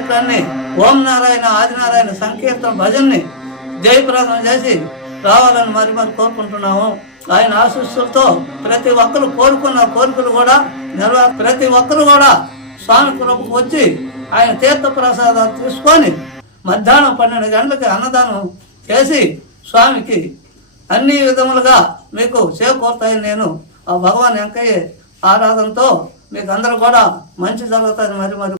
కార్యక్రమాన్ని ఓం నారాయణ ఆదినారాయణ సంకీర్తన భజన్ని జయప్రదం చేసి రావాలని మరి మరి కోరుకుంటున్నాము. ఆయన ఆశీస్సులతో ప్రతి ఒక్కరు కోరుకున్న కోరికలు కూడా నిర్వ ప్రతి ఒక్కరు కూడా స్వామి కృపకు వచ్చి ఆయన తీర్థ ప్రసాదాలు తీసుకొని మధ్యాహ్నం పన్నెండు గంటలకి అన్నదానం చేసి స్వామికి అన్ని విధములుగా మీకు చేకూరుతాయని నేను ఆ భగవాన్ వెంకయ్య ఆరాధనతో మీకు అందరూ కూడా మంచి జరుగుతుంది మరి మరి